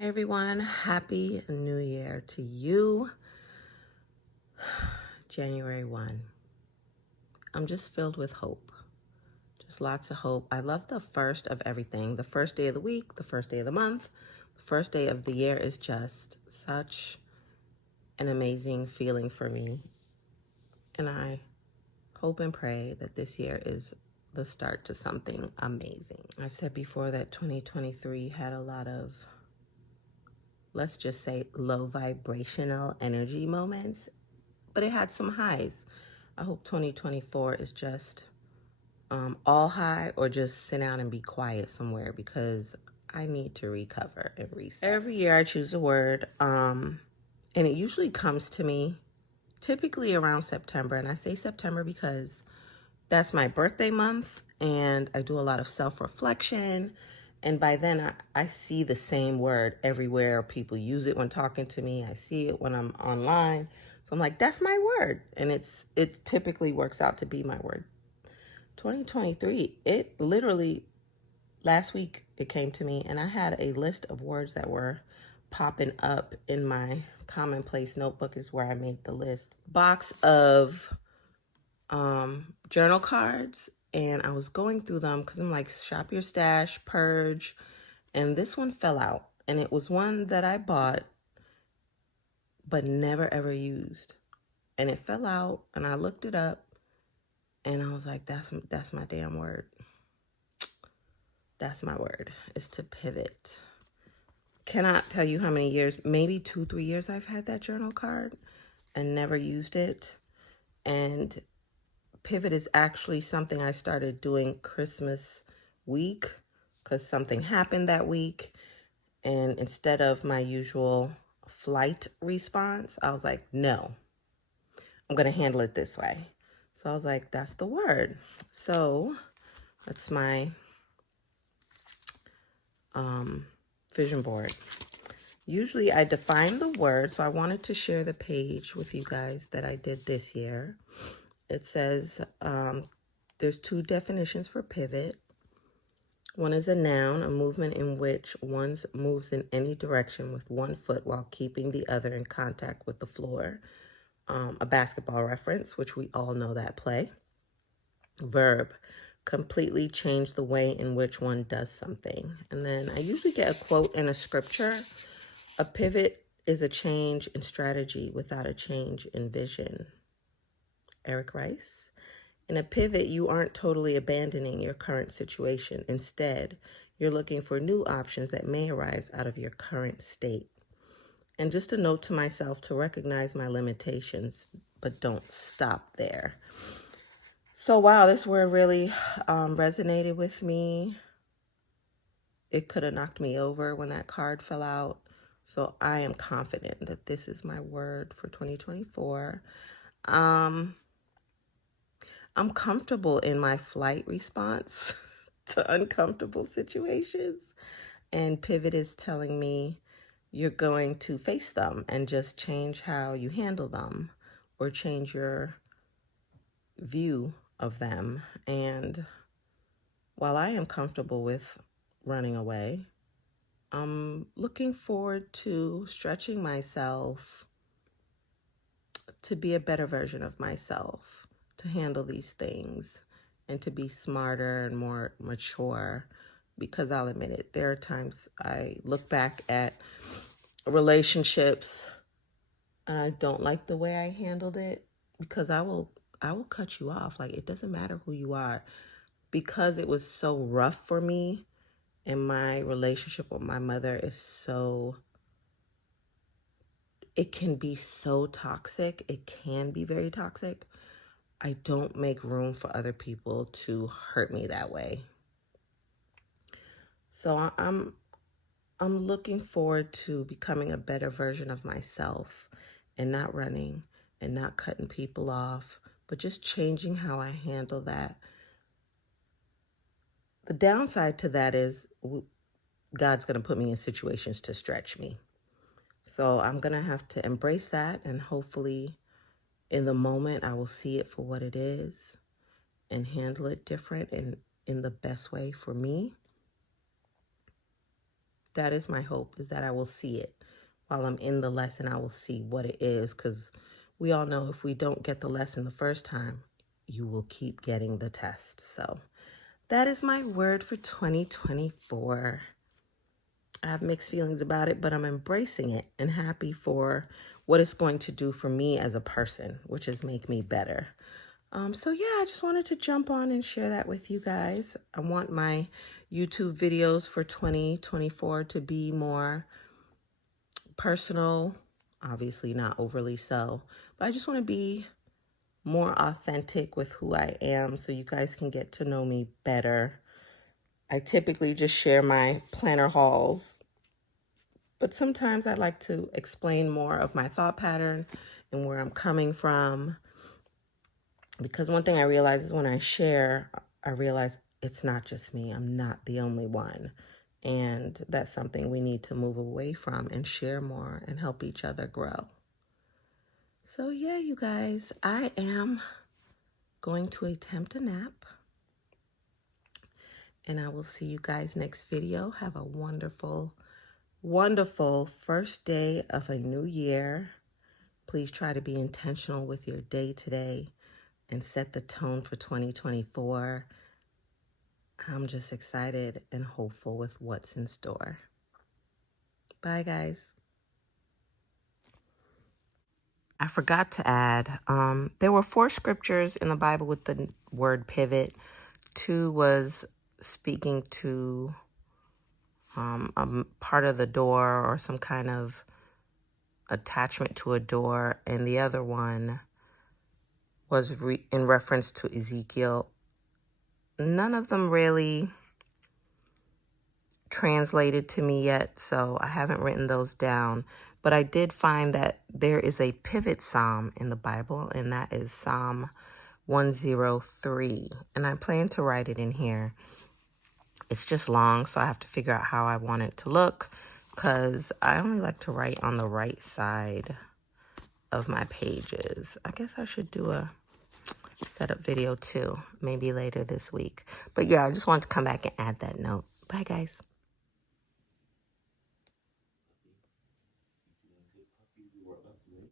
Everyone, happy new year to you. January 1. I'm just filled with hope. Just lots of hope. I love the first of everything. The first day of the week, the first day of the month, the first day of the year is just such an amazing feeling for me. And I hope and pray that this year is the start to something amazing. I've said before that 2023 had a lot of, let's just say, low vibrational energy moments, but it had some highs. I hope 2024 is just all high, or just sit down and be quiet somewhere, because I need to recover and reset. Every year I choose a word, and it usually comes to me typically around September. And I say September because that's my birthday month, and I do a lot of self-reflection. And by then I see the same word everywhere. People use it when talking to me. I see it when I'm online. So I'm like, that's my word. And it typically works out to be my word. 2023, it literally, last week it came to me, and I had a list of words that were popping up in my commonplace notebook, is where I made the list. Box of journal cards, and I was going through them because I'm like, shop your stash, purge, and this one fell out. And it was one that I bought but never ever used, and it fell out, and I looked it up, and I was like, that's my damn word. That's my word, is to pivot. Cannot tell you how many years, maybe 2-3 years I've had that journal card and never used it. And pivot is actually something I started doing Christmas week, because something happened that week. And instead of my usual flight response, I was like, no, I'm going to handle it this way. So I was like, that's the word. So that's my vision board. Usually I define the word, so I wanted to share the page with you guys that I did this year. It says there's 2 definitions for pivot. One is a noun, a movement in which one moves in any direction with one foot while keeping the other in contact with the floor. A basketball reference, which we all know that play. Verb, completely change the way in which one does something. And then I usually get a quote in a scripture. A pivot is a change in strategy without a change in vision. Eric Rice. In a pivot, you aren't totally abandoning your current situation. Instead, you're looking for new options that may arise out of your current state. And just a note to myself to recognize my limitations, but don't stop there. So, wow, this word really resonated with me. It could have knocked me over when that card fell out. So I am confident that this is my word for 2024. I'm comfortable in my flight response to uncomfortable situations. And pivot is telling me you're going to face them and just change how you handle them, or change your view of them. And while I am comfortable with running away, I'm looking forward to stretching myself to be a better version of myself, to handle these things, and to be smarter and more mature. Because I'll admit it, there are times I look back at relationships and I don't like the way I handled it, because I will cut you off. Like, it doesn't matter who you are. Because it was so rough for me, and my relationship with my mother is so, it can be so toxic. It can be very toxic. I don't make room for other people to hurt me that way. So I'm looking forward to becoming a better version of myself, and not running and not cutting people off, but just changing how I handle that. The downside to that is God's going to put me in situations to stretch me. So I'm going to have to embrace that, and hopefully in the moment I will see it for what it is and handle it different and in the best way for me. That is my hope, is that I will see it. While I'm in the lesson, I will see what it is, because we all know if we don't get the lesson the first time, you will keep getting the test. So that is my word for 2024. I have mixed feelings about it, but I'm embracing it and happy for what it's going to do for me as a person, which is make me better. So yeah, I just wanted to jump on and share that with you guys. I want my YouTube videos for 2024 to be more personal, obviously not overly so, but I just want to be more authentic with who I am so you guys can get to know me better. I typically just share my planner hauls, but sometimes I like to explain more of my thought pattern and where I'm coming from. Because one thing I realize is when I share, I realize it's not just me. I'm not the only one. And that's something we need to move away from and share more and help each other grow. So yeah, you guys, I am going to attempt a nap. And I will see you guys next video. Have a wonderful, wonderful first day of a new year. Please try to be intentional with your day today and set the tone for 2024. I'm just excited and hopeful with what's in store. Bye, guys. I forgot to add, there were 4 scriptures in the Bible with the word pivot. 2 was speaking to a part of the door or some kind of attachment to a door, and the other one was in reference to Ezekiel. None of them really translated to me yet, so I haven't written those down. But I did find that there is a pivot psalm in the Bible, and that is Psalm 103. And I plan to write it in here. It's just long, so I have to figure out how I want it to look, because I only like to write on the right side of my pages. I guess I should do a setup video too, maybe later this week. But yeah, I just wanted to come back and add that note. Bye, guys.